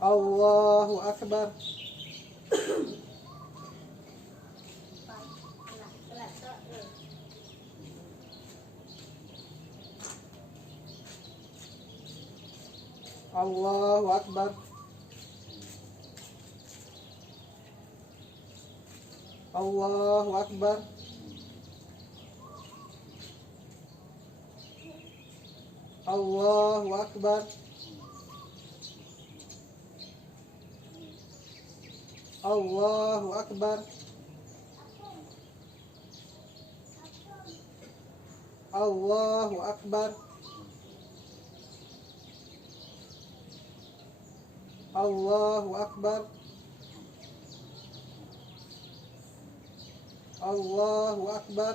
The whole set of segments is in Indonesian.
Allahu Akbar. Allahu Akbar. Allahu Akbar. Allahu Akbar. Allahu Akbar. Allahu Akbar. Allahu Akbar. Allahu Akbar.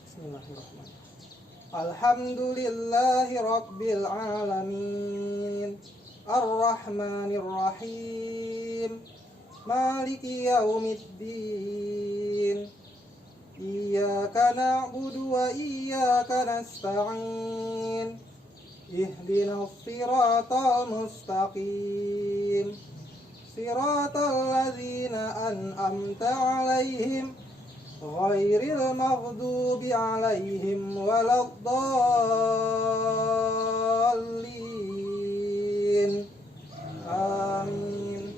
Bismillahirrahmanirrahim. Alhamdulillahi Rabbil Alamin, Ar-Rahmanir Rahim, Maliki Yaumiddin, Iyyaka na'budu wa iyyaka nasta'in, Ihdinas siratal mustaqim, Siratal ladzina an'amta 'alaihim ghairil maghdubi 'alaihim waladdallin. Amin.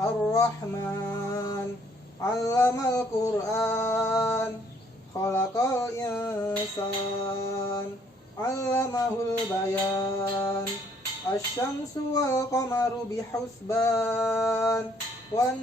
Ar-Rahman 'allamal Qur'an, khalaqal insan, 'allamahul bayan, asy-syamsu wal qamaru bihusban, wan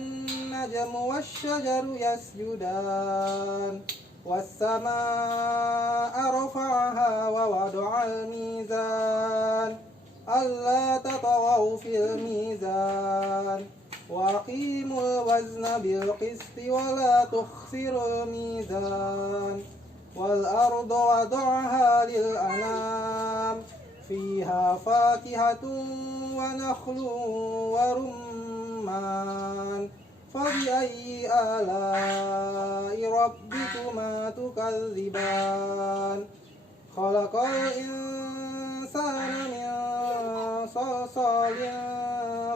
najmu wasy-syajaru yasjudan, was-samaa'a rafa'aha wa wada'al mizan, alla tatghaw fil mizan, wa aqimul wazna bil qisti wa la tukhsirul mizan, wal arda wada'aha lil anam, fiha fakihatun wa nakhlun wa rumman, fabiayyi ala'i rabbikuma tukadziban. Khalaqal insana min salsalin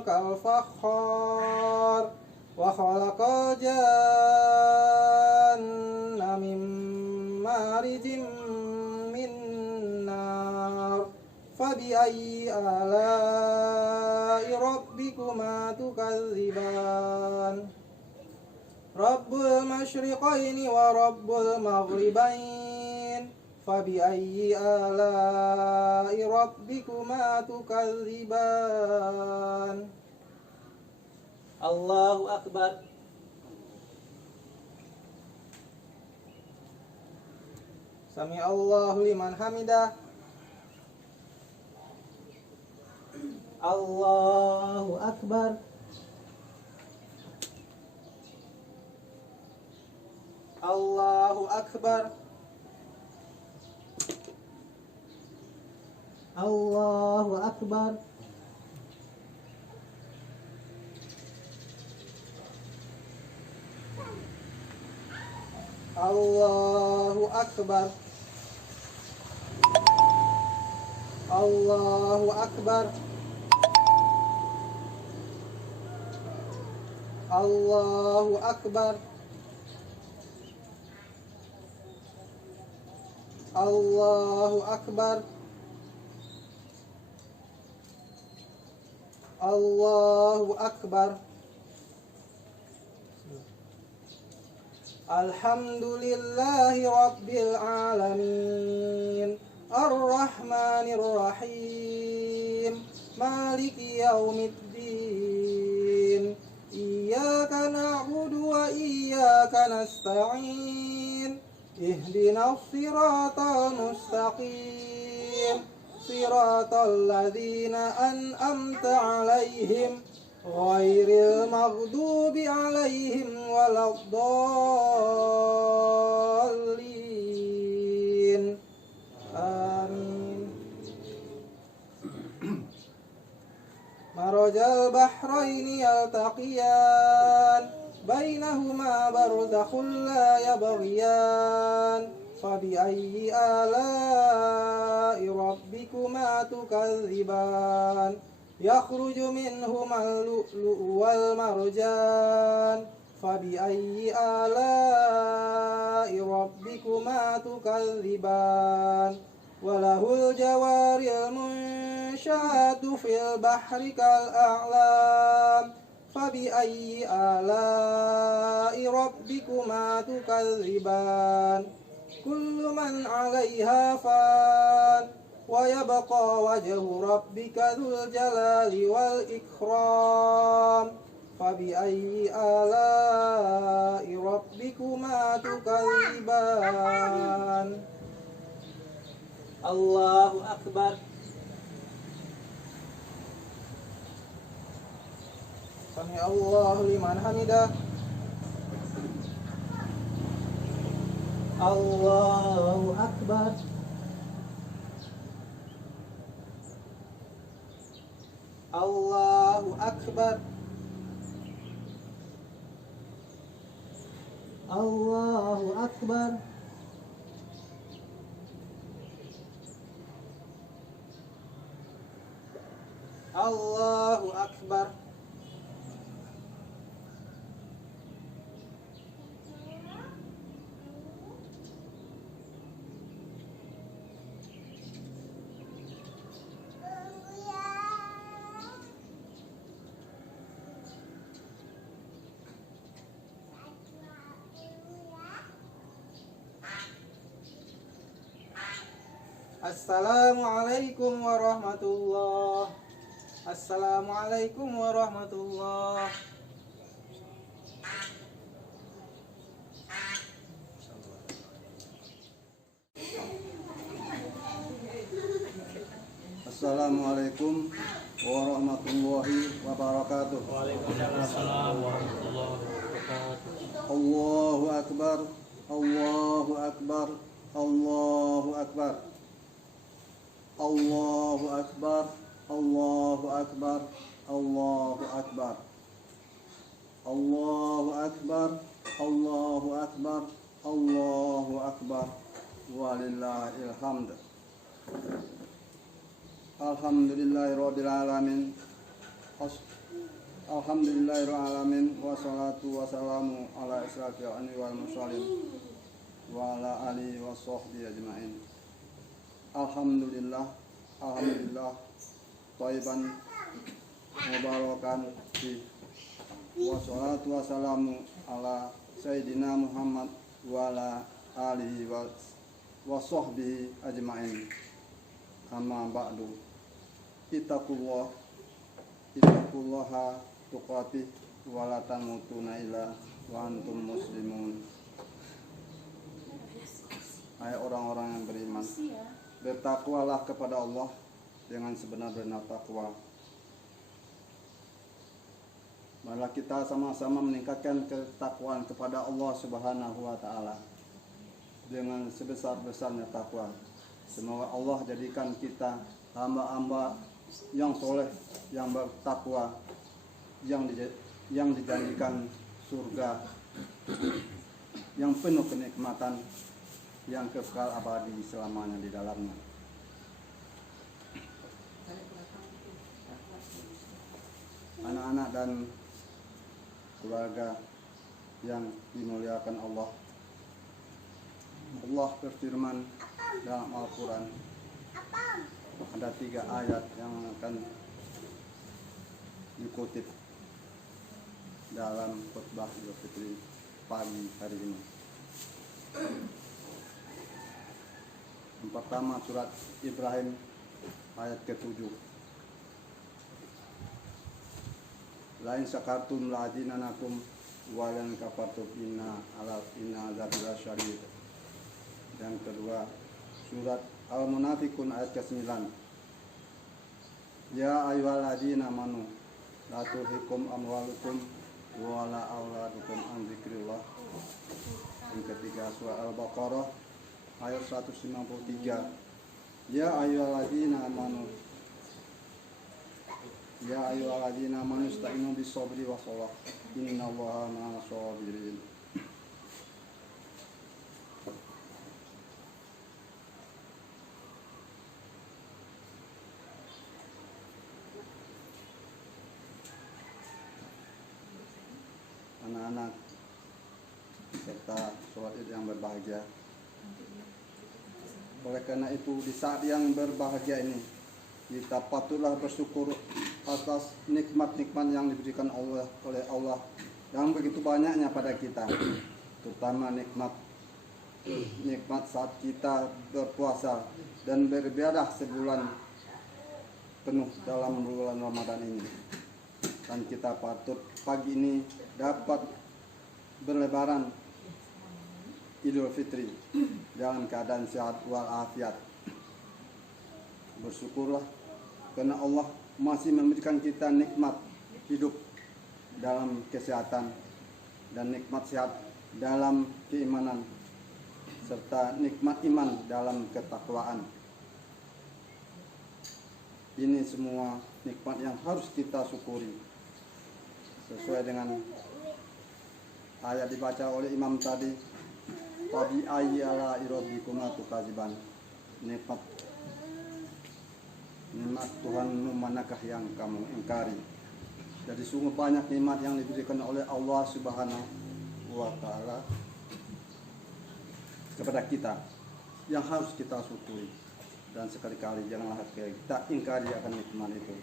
kal fakhar, wa khalaqal janna min marijin min nar, fabiayyi ala'i rabbikuma tukadziban. Rabbul masyriqaini wa rabbul maghribain, fabiayyi ala'i rabbikuma tukadziban. Allahu Akbar. Sami Allahu liman hamidah. Allahu Akbar. Allahu Akbar. Allahu Akbar. Allahu Akbar. Allahu Akbar. Allahu Akbar. Allahu Akbar. Allahu Akbar. Alhamdulillahi Rabbil Alamin, Ar-Rahmanir Rahim, Maliki Yaumiddin, Iyyaka na'budu wa iyyaka nasta'in, Ihdinas siratal mustaqim, Siratal ladzina an'amta 'alaihim ghairil maghdubi 'alaihim waladdallin. Amin. Marajal bahraini yaltaqiyan, bainahuma barzakhun la yabghiyan, فبأي آلاء ربكما تكذبان يخرج منهما اللؤلؤ والمرجان فبأي آلاء ربكما تكذبان وله الجوار المنشآت في البحر كالأعلام فبأي آلاء ربكما تكذبان كل من عليها فان ويبقى وجه ربك ذو الجلال والإكرام فبأي آلاء ربكما تكذبان الله أكبر. سمع الله لمن حمده الله أكبر. الله أكبر الله أكبر. الله أكبر Assalamualaikum warahmatullah. Assalamualaikum warahmatullah. Assalamualaikum warahmatullahi wabarakatuh. Waalaikumsalam warahmatullahi wabarakatuh. Allahu akbar. Allahu akbar. Allahu akbar. Allahu akbar. Allahu akbar. Allahu akbar. Allahu akbar. Allahu akbar. Allahu akbar. Walillahil hamd. Alhamdulillahirabbil alamin. Alhamdulillahirabbil alamin wassalatu wassalamu ala asyrafil anbiya'i wal mursalin wa ala alihi washabbihi ajmain. Alhamdulillah, alhamdulillah, thayyiban mubarakan fi wassalatu wassalamu ala sayyidina Muhammad wa ala alihi washabbihi ajmain. Amma ba'du. Ittaqullaha tuqatih wa la tamutunna illa wa antum muslimun. Hai orang-orang yang beriman, bertakwalah kepada Allah dengan sebenar-benar takwa. Marilah kita sama-sama meningkatkan ketakwaan kepada Allah Subhanahu wa taala dengan sebesar-besarnya takwa. Semoga Allah jadikan kita hamba-hamba yang soleh, yang bertakwa, yang dijanjikan surga yang penuh kenikmatan, yang kekal abadi selamanya di dalamnya. Anak-anak dan keluarga yang dimuliakan Allah, Allah berfirman dalam Al-Quran, ada 3 ayat yang akan dikutip dalam khutbah Idul Fitri pagi hari ini. Yang pertama surat Ibrahim ayat ke-7. Lain syakartum la'azinanakum wa lan kafartum inna azabi lasyadid. Yang kedua surat Al-Munafiqun ayat ke-9. Ya ayyuhalladzina amanu la tulhikum amwalukum wa la auladukum an dzikrillah. Yang ketiga surah Al-Baqarah ayat 153. Ya ayyuhalladzina amanu ista'inu bis-sabri was-shalah innallaha ma'as sabirin. anak-anak serta sholat id yang berbahagia. Oleh karena itu di saat yang berbahagia ini kita patutlah bersyukur atas nikmat-nikmat yang diberikan oleh Allah yang begitu banyaknya pada kita, terutama nikmat saat kita berpuasa dan beribadah sebulan penuh dalam bulan Ramadan ini. Dan kita patut pagi ini dapat berlebaran Idul Fitri dalam keadaan sehat walafiat. Bersyukurlah karena Allah masih memberikan kita nikmat hidup dalam kesehatan dan nikmat sehat dalam keimanan serta nikmat iman dalam ketakwaan. Ini semua nikmat yang harus kita syukuri sesuai dengan ayat dibaca oleh imam tadi, fabi ayyi ala rabbikuma tukadziban. Nikmat Tuhanmu manakah yang kamu ingkari? Jadi sungguh banyak nikmat yang diberikan oleh Allah Subhanahu wa taala kepada kita yang harus kita syukuri, dan sekali-kali janganlah kita ingkari akan nikmat itu.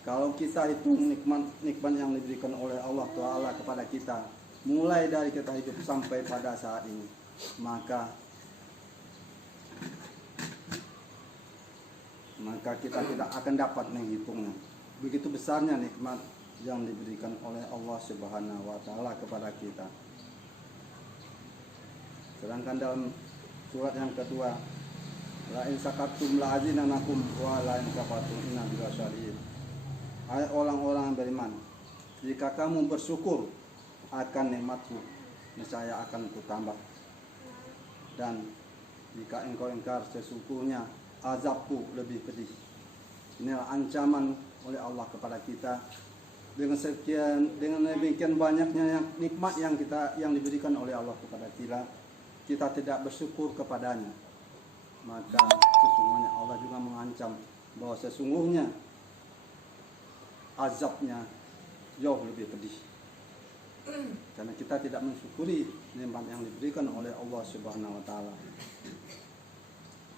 Kalau kita hitung nikmat yang diberikan oleh Allah Ta'ala kepada kita mulai dari kita hidup sampai pada saat ini, maka kita tidak akan dapat menghitungnya. Begitu besarnya nikmat yang diberikan oleh Allah Subhanahu wa taala kepada kita. Sedangkan dalam surat yang kedua, la in syakartum la azinanakum wa la in kafartum inna billahi syadid. Hai orang-orang yang beriman, jika kamu bersyukur akan nikmatku, niscaya akan kutambah. Dan jika engkau ingkar, sesungguhnya azabku lebih pedih. Inilah ancaman oleh Allah kepada kita. Dengan demikian banyaknya nikmat yang diberikan oleh Allah kepada kita tidak bersyukur kepadanya, maka sesungguhnya Allah juga mengancam bahwa sesungguhnya azabnya jauh lebih pedih, karena kita tidak mensyukuri nikmat yang diberikan oleh Allah Subhanahu wa taala.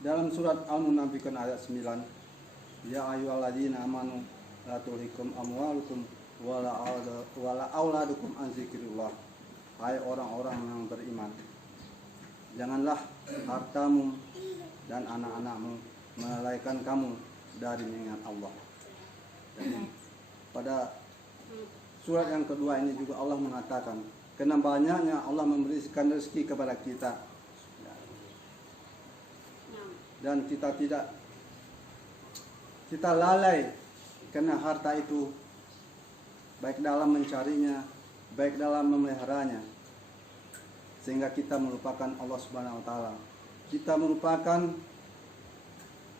Dalam surat Al-Munafiqun ayat 9, ya ayyuhalladzina amanu la tulhikum amwalukum wala auladukum an zikrillah. Hai orang-orang yang beriman, janganlah hartamu dan anak-anakmu melalaikan kamu dari mengingat Allah. Jadi, pada surat yang kedua ini juga Allah mengatakan, karena banyaknya Allah memberikan rezeki kepada kita, dan kita lalai karena harta itu, baik dalam mencarinya, baik dalam memeliharanya, sehingga kita melupakan Allah Subhanahu wa taala. Kita melupakan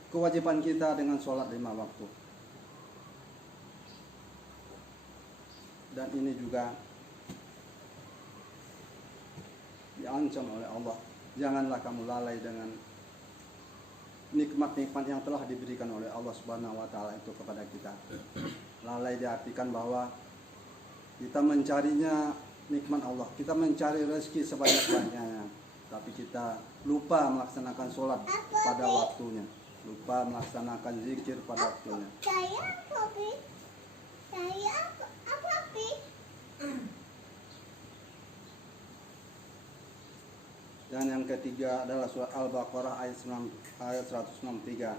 kewajiban kita dengan sholat 5 waktu. Dan ini juga diancam oleh Allah. Janganlah kamu lalai dengan nikmat-nikmat yang telah diberikan oleh Allah Subhanahu wa taala itu kepada kita. Lalai diartikan bahwa kita mencarinya nikmat Allah, kita mencari rezeki sebanyak-banyaknya, tapi kita lupa melaksanakan sholat pada waktunya, lupa melaksanakan zikir pada waktunya. Dan yang ketiga adalah surat Al-Baqarah ayat 163.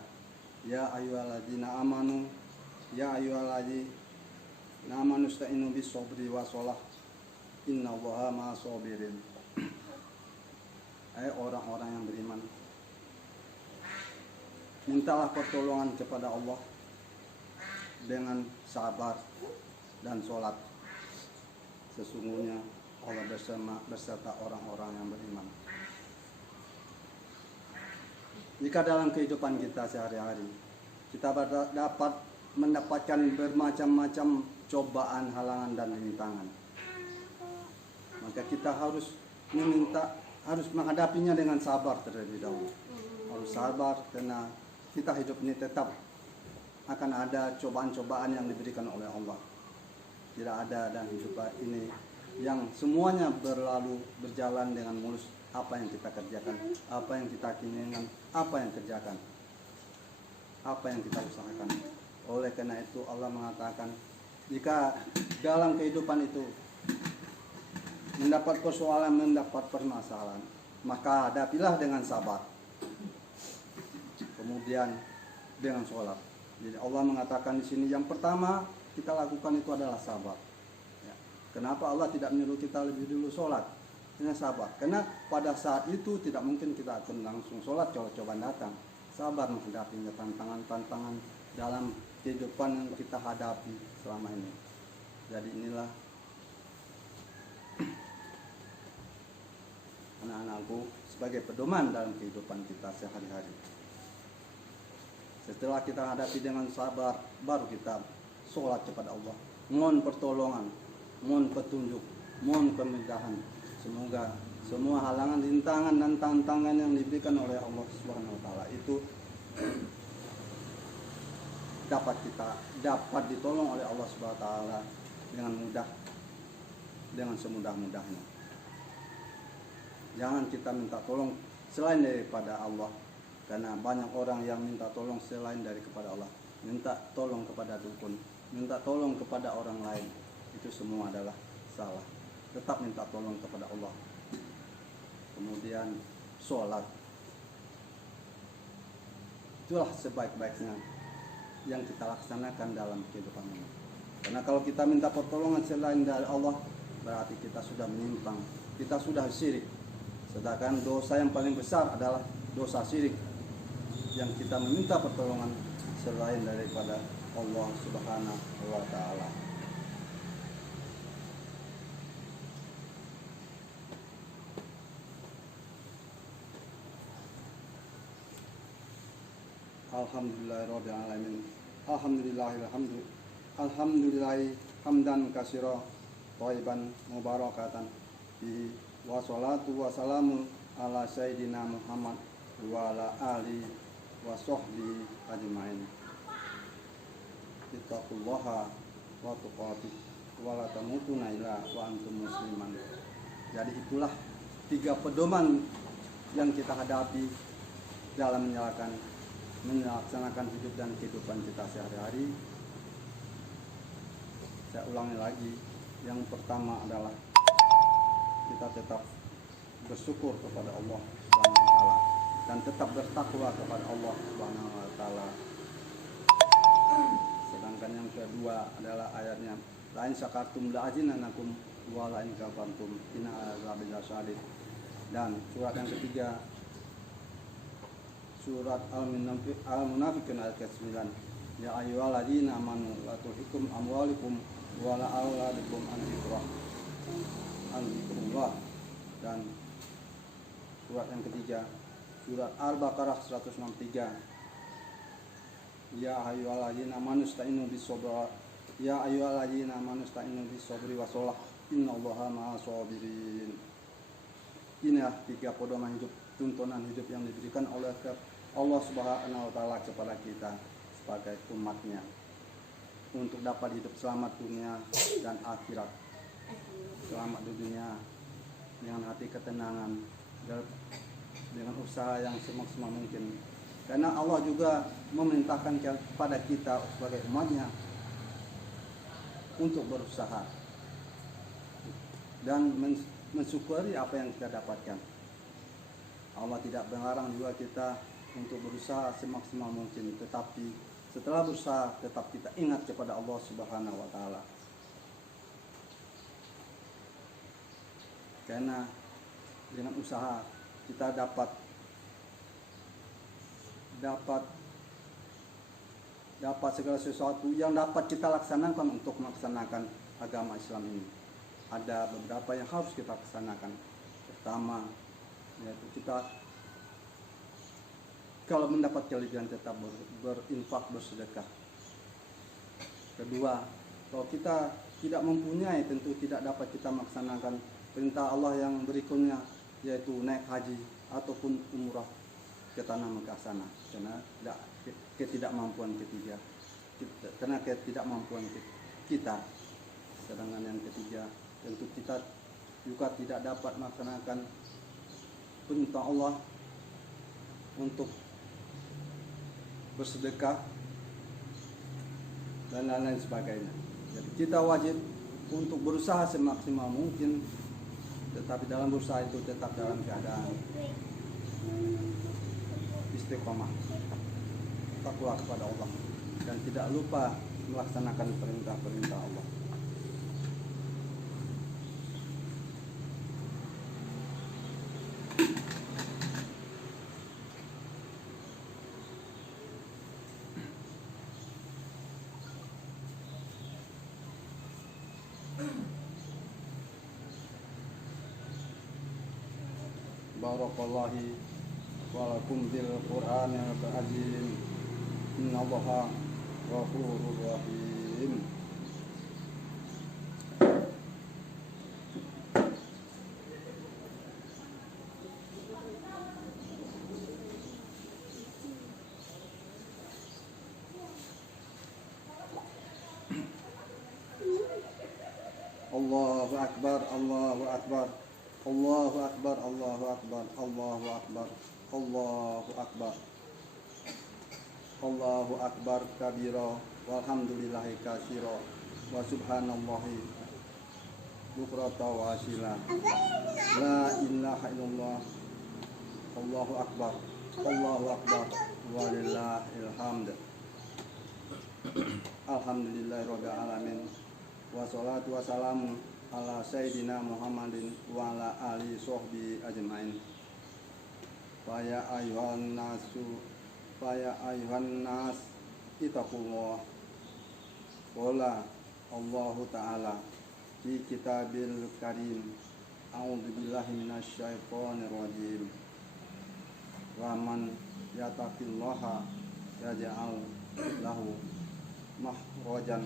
Ya ayyuhalladzina amanu ista'inu bis-sabri was-shalah innallaha ma'as-sabirin. Hai orang-orang yang beriman, mintalah pertolongan kepada Allah dengan sabar dan sholat. Sesungguhnya Allah beserta orang-orang yang beriman. Jika dalam kehidupan kita sehari-hari kita dapat mendapatkan bermacam-macam cobaan, halangan dan rintangan, maka kita harus menghadapinya dengan sabar terlebih dahulu. Harus sabar karena kita hidup ini tetap akan ada cobaan-cobaan yang diberikan oleh Allah. Tidak ada dan hidup ini yang semuanya berjalan dengan mulus. Apa yang kita kerjakan, apa yang kita inginkan, apa yang kerjakan, apa yang kita usahakan. Oleh karena itu Allah mengatakan, jika dalam kehidupan itu mendapat persoalan, mendapat permasalahan, maka hadapilah dengan sabar, kemudian dengan sholat. Jadi Allah mengatakan di sini yang pertama kita lakukan itu adalah sabar. Ya. Kenapa Allah tidak menyuruh kita lebih dulu sholat? Hanya sabar. Karena pada saat itu tidak mungkin kita akan langsung sholat kalau cobaan datang. Sabar menghadapi tantangan-tantangan dalam kehidupan yang kita hadapi selama ini. Jadi inilah anak-anakku sebagai pedoman dalam kehidupan kita sehari-hari. Setelah kita hadapi dengan sabar, baru kita sholat kepada Allah, mohon pertolongan, mohon petunjuk, mohon kemudahan. Semoga semua halangan, rintangan dan tantangan yang diberikan oleh Allah Subhanahu wa taala itu dapat ditolong oleh Allah Subhanahu wa taala dengan mudah, dengan semudah-mudahnya. Jangan kita minta tolong selain daripada Allah, karena banyak orang yang minta tolong selain dari kepada Allah, minta tolong kepada dukun, minta tolong kepada orang lain. Itu semua adalah salah. Tetap minta tolong kepada Allah. Kemudian sholat, itulah sebaik-baiknya yang kita laksanakan dalam kehidupan ini. Karena kalau kita minta pertolongan selain dari Allah, berarti kita sudah menyimpang, kita sudah syirik. Sedangkan dosa yang paling besar adalah dosa syirik, yang kita meminta pertolongan selain daripada Allah Subhanahu wa taala. Alhamdulillahirrahmanirrahim. Alhamdulillahi hamdan katsira thayyiban mubarakatan fihi wa salatu wa salamu ala sayyidina Muhammad wa ala alihi wa sahbihi ajmain. Ittaqullaha wa tuqatih wa la tamutunna illa wa antum musliman. Jadi itulah 3 pedoman yang kita hadapi dalam melaksanakan hidup dan kehidupan kita sehari-hari. Saya ulangi lagi, yang pertama adalah kita tetap bersyukur kepada Allah Subhanahu wa taala dan tetap bertakwa kepada Allah Subhanahu wa taala. Sedangkan yang kedua adalah ayatnya, la in syakartum la azinannakum wa la in kafartum inna azabi lasyadid. Dan surat yang ketiga, surat Al-Munafiqun ayat ke-9, ya ayyuhalladzina amanu la tulhikum amwalukum wa la auladukum an dzikrullah. Dan surat yang ketiga, surat Al-Baqarah 163, ya ayyuhalladzina amanu ista'inu bis-sabri was-salah innallaha ma'as sabirin. Inilah 3 pedoman hidup, tuntunan hidup yang diberikan oleh Allah Subhanahu wa taala kepada kita sebagai umatnya untuk dapat hidup selamat dunia dan akhirat. Selamat di dunia dengan hati ketenangan, dengan usaha yang semaksimal mungkin. Karena Allah juga memerintahkan kepada kita sebagai umatnya untuk berusaha dan mensyukuri apa yang kita dapatkan. Allah tidak melarang juga kita untuk berusaha semaksimal mungkin, tetapi setelah berusaha tetap kita ingat kepada Allah Subhanahu wa taala. Karena dengan usaha kita dapat segala sesuatu yang dapat kita laksanakan untuk melaksanakan agama Islam ini. Ada beberapa yang harus kita laksanakan. Pertama, yaitu kita kalau mendapat kelebihan tetap berinfak, bersedekah. Kedua, kalau kita tidak mempunyai, tentu tidak dapat kita melaksanakan perintah Allah yang berikutnya, yaitu naik haji ataupun umrah ke tanah Mekah sana, karena ketidakmampuan ketiga, karena ketidakmampuan kita. Sedangkan yang ketiga, tentu kita juga tidak dapat melaksanakan perintah Allah untuk bersedekah dan lain-lain sebagainya. Jadi kita wajib untuk berusaha semaksimal mungkin, tetapi dalam berusaha itu tetap dalam keadaan istiqomah, takwa kepada Allah, dan tidak lupa melaksanakan perintah-perintah Allah. Barakallahu wa lakum bil Qur'anil azim. Innallaha ghafurur rahim. Allahu akbar, Allahu akbar. Allahu akbar, Allahu akbar, Allahu akbar, Allahu akbar. Allahu akbar kabira walhamdulillahi katsira wa subhanallahi bukrata wa asila. La ilaha illallah. Allahu akbar, Allahu akbar, walillahil hamd. Alhamdulillahirabbil alamin. Wassalatu wassalamu ala sayyidina Muhammadin wa ala alihi sahbihi ajmain. Fa ya ayuhan nas ittaqullah. Qala Allah Ta'ala fi kitabil karim. A'udzu billahi minasyaitonir rajim. Wa man yattaqillaha yaj'al lahu makhrajan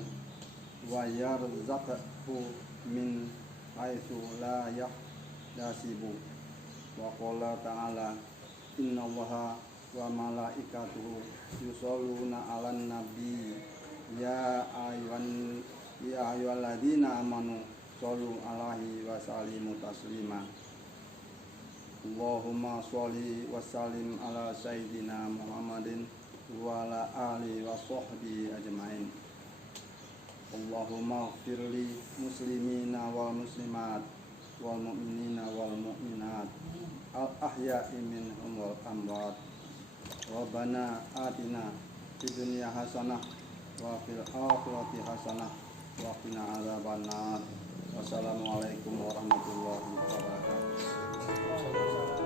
wa yarzuqhu min haitsu la yahtasibu. Wa qala ta'ala innallaha wa malaikatuhu yusholluna 'alan nabi ya ayyuhalladzina amanu shollu 'alaihi wa sallimu taslima. Allahumma sholli wa sallim ala sayyidina Muhammadin wa ala alihi wa sahbihi ajmain. Allahumma ighfirli muslimina wal muslimat wal mu'minina wal mu'minat al ahya'i minhum wal amwat. Rabbana atina fid dunya hasanah wa fil akhirati hasanah wa qina adzabannar. Wassalamualaikum warahmatullahi wabarakatuh.